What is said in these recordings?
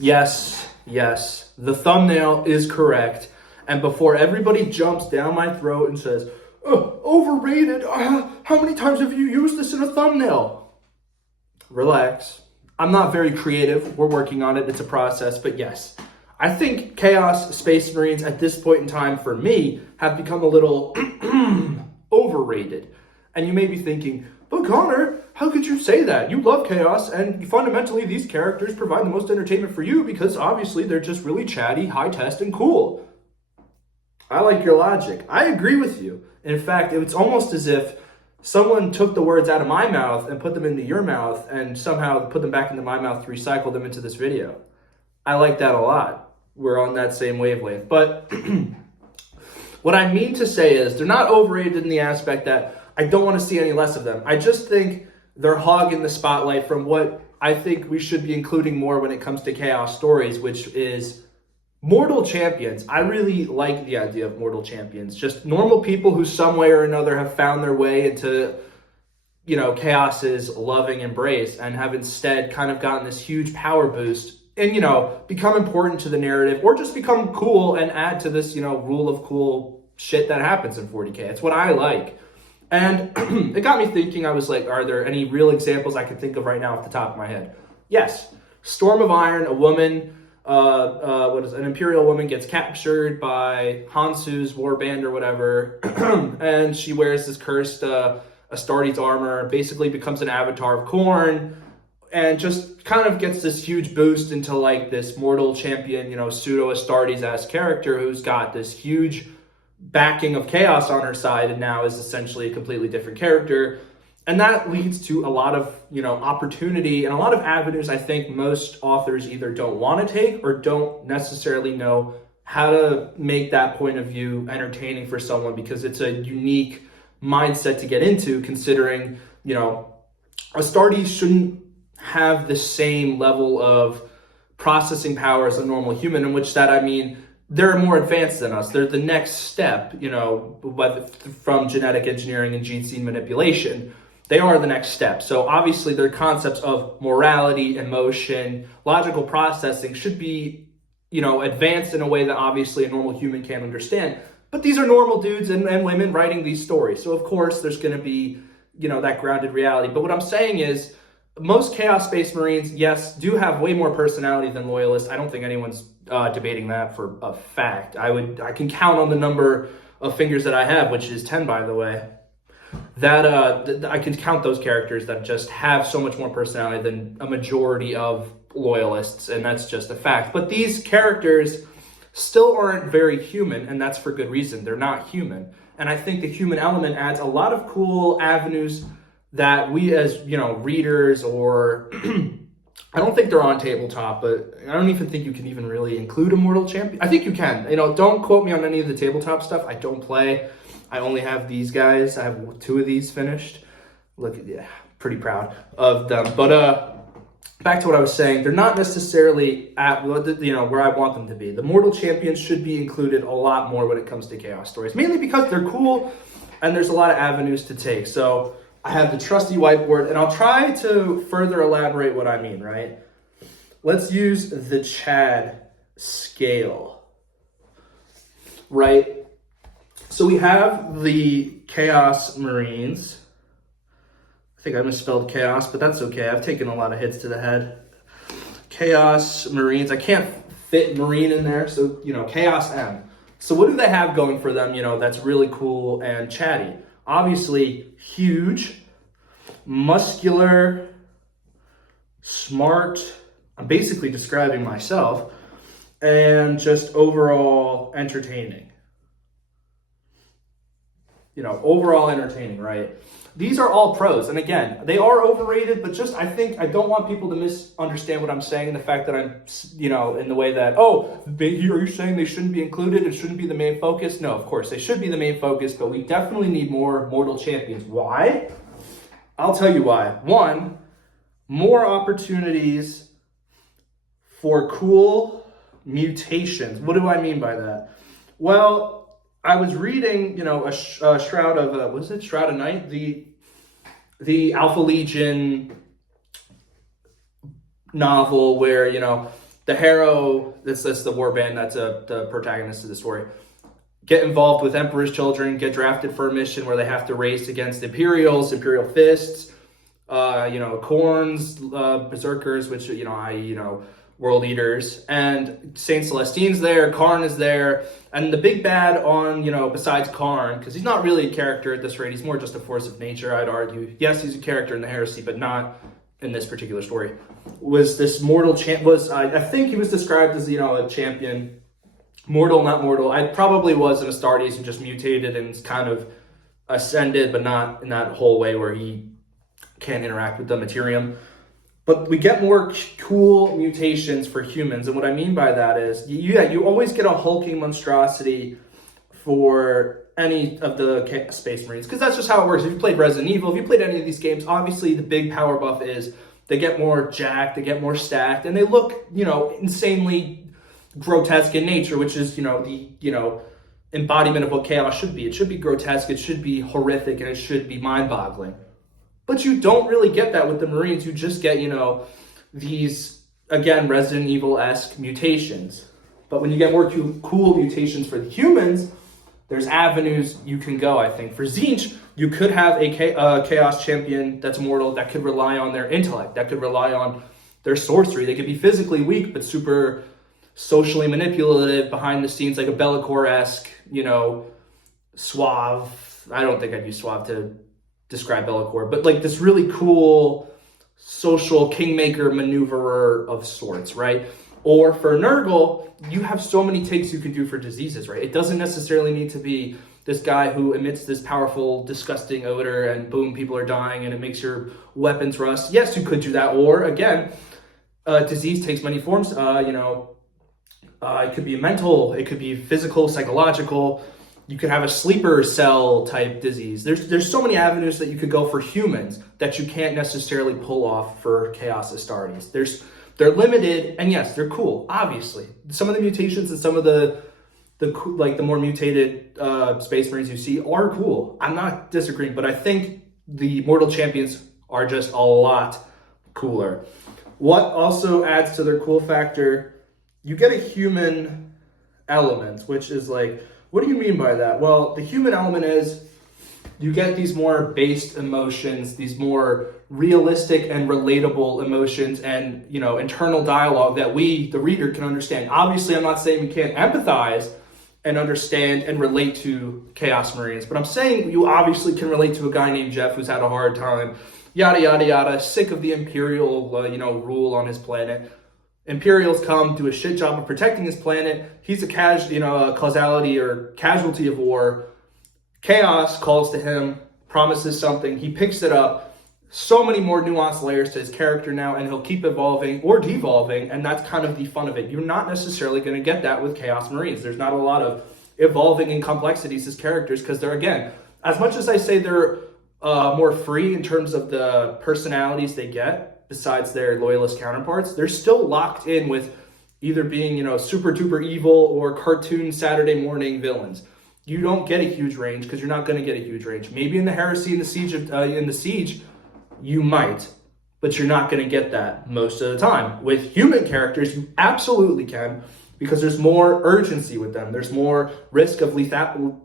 Yes, the thumbnail is correct. And before everybody jumps down my throat and says, oh, overrated, how many times have you used this in a thumbnail? Relax. I'm not very creative. We're working on it. It's a process. But yes, I think Chaos Space Marines at this point in time, for me, have become a little overrated. And you may be thinking, but Connor, how could you say that? You love Chaos, and fundamentally these characters provide the most entertainment for you because obviously they're just really chatty, high-test, and cool. I like your logic. I agree with you. In fact, it's almost as if someone took the words out of my mouth and put them into your mouth and somehow put them back into my mouth to recycle them into this video. I like that a lot. We're on that same wavelength. But what I mean to say is they're not overrated in the aspect that I don't want to see any less of them. I just think they're hogging the spotlight from what I think we should be including more when it comes to Chaos stories, which is mortal champions. I really like the idea of mortal champions. Just normal people who some way or another have found their way into, Chaos's loving embrace and have instead kind of gotten this huge power boost and, become important to the narrative or just become cool and add to this, rule of cool shit that happens in 40K. It's what I like. And it got me thinking. I was like, are there any real examples I can think of right now off the top of my head? Yes. Storm of Iron, a woman, an Imperial woman gets captured by Hansu's warband or whatever, and she wears this cursed Astartes armor, basically becomes an avatar of Khorne, and just kind of gets this huge boost into like this mortal champion, pseudo Astartes-esque character who's got this huge backing of Chaos on her side and now is essentially a completely different character. And that leads to a lot of, opportunity and a lot of avenues I think most authors either don't want to take or don't necessarily know how to make that point of view entertaining for someone because it's a unique mindset to get into considering, Astartes shouldn't have the same level of processing power as a normal human, in which that I mean they're more advanced than us. They're the next step, from genetic engineering and gene seed manipulation. They are the next step. So obviously their concepts of morality, emotion, logical processing should be, advanced in a way that obviously a normal human can't understand. But these are normal dudes and women writing these stories. So of course there's going to be, that grounded reality. But what I'm saying is most Chaos Space Marines, yes, do have way more personality than Loyalists. I don't think anyone's debating that for a fact. I can count on the number of fingers that I have, which is 10, by the way. That I can count those characters that just have so much more personality than a majority of Loyalists, and that's just a fact. But these characters still aren't very human, and that's for good reason. They're not human. And I think the human element adds a lot of cool avenues that we as, readers or I don't think they're on tabletop, but I don't even think you can even really include a mortal champion. I think you can. Don't quote me on any of the tabletop stuff. I don't play. I only have these guys. I have 2 of these finished. Pretty proud of them. But back to what I was saying, they're not necessarily at where I want them to be. The mortal champions should be included a lot more when it comes to Chaos stories, mainly because they're cool and there's a lot of avenues to take. So I have the trusty whiteboard, and I'll try to further elaborate what I mean, right? Let's use the Chad scale, right? So we have the Chaos Marines. I think I misspelled Chaos, but that's okay. I've taken a lot of hits to the head. Chaos Marines. I can't fit Marine in there, so, Chaos M. So what do they have going for them, that's really cool and chatty? Obviously, huge, muscular, smart. I'm basically describing myself, and just overall entertaining. Overall entertaining, right? These are all pros. And again, they are overrated, but I think I don't want people to misunderstand what I'm saying and the fact that I'm, in the way that, are you saying they shouldn't be included? It shouldn't be the main focus? No, of course, they should be the main focus, but we definitely need more mortal champions. Why? I'll tell you why. 1, more opportunities for cool mutations. What do I mean by that? Well, I was reading, a Shroud of, Shroud of Night? The Alpha Legion novel where, the Harrow, that's the warband, that's the protagonist of the story, get involved with Emperor's children, get drafted for a mission where they have to race against Imperials, Imperial fists, Khornes, Berserkers, which, World Eaters, and Saint Celestine's there, Karn is there, and the big bad on, besides Karn, because he's not really a character at this rate, he's more just a force of nature, I'd argue. Yes, he's a character in the Heresy, but not in this particular story. Was this mortal I think he was described as, a champion, mortal, not mortal. I probably was an Astartes who just mutated and kind of ascended, but not in that whole way where he can't interact with the Materium. But we get more cool mutations for humans, and what I mean by that is, you always get a hulking monstrosity for any of the Space Marines, because that's just how it works. If you played Resident Evil, if you played any of these games, obviously the big power buff is they get more jacked, they get more stacked, and they look, insanely grotesque in nature, which is, the embodiment of what chaos should be. It should be grotesque, it should be horrific, and it should be mind-boggling. But you don't really get that with the Marines. You just get, these, again, Resident Evil-esque mutations. But when you get more cool mutations for the humans, there's avenues you can go, I think. For Tzeentch, you could have a Chaos champion that's mortal, that could rely on their intellect, that could rely on their sorcery. They could be physically weak, but super socially manipulative behind the scenes, like a Be'lakor-esque, suave. I don't think I'd use suave to describe Be'lakor, but like this really cool social kingmaker maneuverer of sorts, right? Or for Nurgle, you have so many takes you could do for diseases, right? It doesn't necessarily need to be this guy who emits this powerful, disgusting odor and boom, people are dying and it makes your weapons rust. Yes, you could do that. Or again, disease takes many forms. It could be mental, it could be physical, psychological. You could have a sleeper cell type disease. There's so many avenues that you could go for humans that you can't necessarily pull off for Chaos Astartes. They're limited, and yes, they're cool, obviously. Some of the mutations and some of the more mutated Space Marines you see are cool. I'm not disagreeing, but I think the Mortal Champions are just a lot cooler. What also adds to their cool factor, you get a human element, which is like, what do you mean by that? Well, the human element is you get these more based emotions, these more realistic and relatable emotions and, internal dialogue that we, the reader, can understand. Obviously, I'm not saying we can't empathize and understand and relate to Chaos Marines, but I'm saying you obviously can relate to a guy named Jeff who's had a hard time, yada, yada, yada, sick of the Imperial, rule on his planet. Imperials come, do a shit job of protecting his planet. He's a causality or casualty of war. Chaos calls to him, promises something. He picks it up. So many more nuanced layers to his character now, and he'll keep evolving or devolving, and that's kind of the fun of it. You're not necessarily going to get that with Chaos Marines. There's not a lot of evolving in complexities as characters, because they're, again, as much as I say they're more free in terms of the personalities they get, besides their loyalist counterparts, they're still locked in with either being, super duper evil or cartoon Saturday morning villains. You don't get a huge range because you're not going to get a huge range. Maybe in the Heresy and the Siege, you might, but you're not going to get that most of the time. With human characters, you absolutely can, because there's more urgency with them. There's more risk of lethality.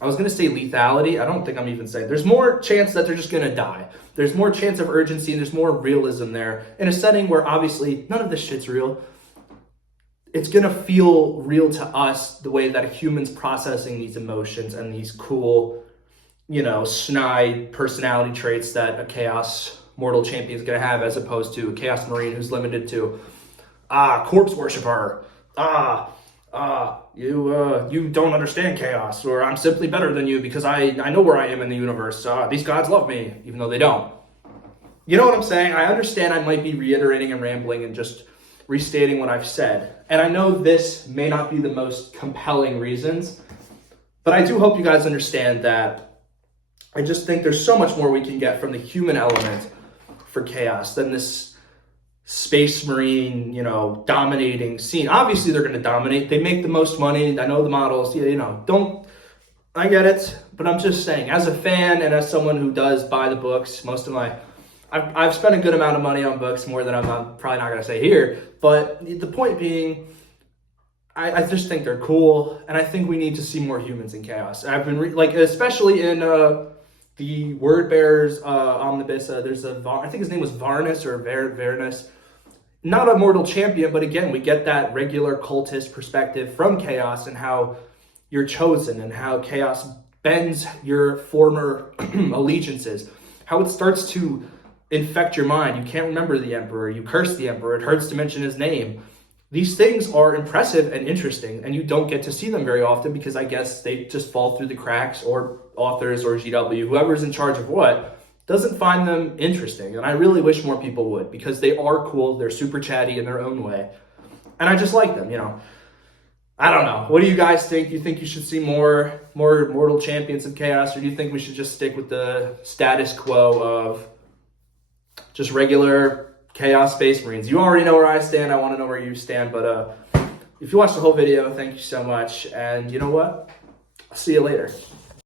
I was going to say lethality. I don't think I'm even saying. There's more chance that they're just going to die. There's more chance of urgency and there's more realism there. In a setting where obviously none of this shit's real, it's going to feel real to us the way that a human's processing these emotions and these cool, snide personality traits that a Chaos Mortal Champion is going to have, as opposed to a Chaos Marine who's limited to, corpse worshiper, you don't understand chaos, or I'm simply better than you because I know where I am in the universe. These gods love me, even though they don't. You know what I'm saying? I understand I might be reiterating and rambling and just restating what I've said. And I know this may not be the most compelling reasons, but I do hope you guys understand that I just think there's so much more we can get from the human element for Chaos than this Space Marine, dominating scene. Obviously, they're going to dominate. They make the most money. I know the models, I get it. But I'm just saying, as a fan and as someone who does buy the books, most of my I've spent a good amount of money on books, more than I'm probably not going to say here. But the point being, I just think they're cool, and I think we need to see more humans in Chaos. And I've been especially in the Word Bearers omnibus. There's I think his name was Varnus or Vernus. Not a mortal champion, but again, we get that regular cultist perspective from Chaos and how you're chosen and how Chaos bends your former allegiances, how it starts to infect your mind. You can't remember the Emperor. You curse the Emperor. It hurts to mention his name. These things are impressive and interesting, and you don't get to see them very often because I guess they just fall through the cracks, or authors or GW, whoever's in charge of what, doesn't find them interesting. And I really wish more people would, because they are cool. They're super chatty in their own way. And I just like them, you know. I don't know. What do you guys think? Do you think you should see more Mortal Champions of Chaos, or do you think we should just stick with the status quo of just regular Chaos Space Marines? You already know where I stand. I want to know where you stand. But if you watched the whole video, thank you so much. And you know what? I'll see you later.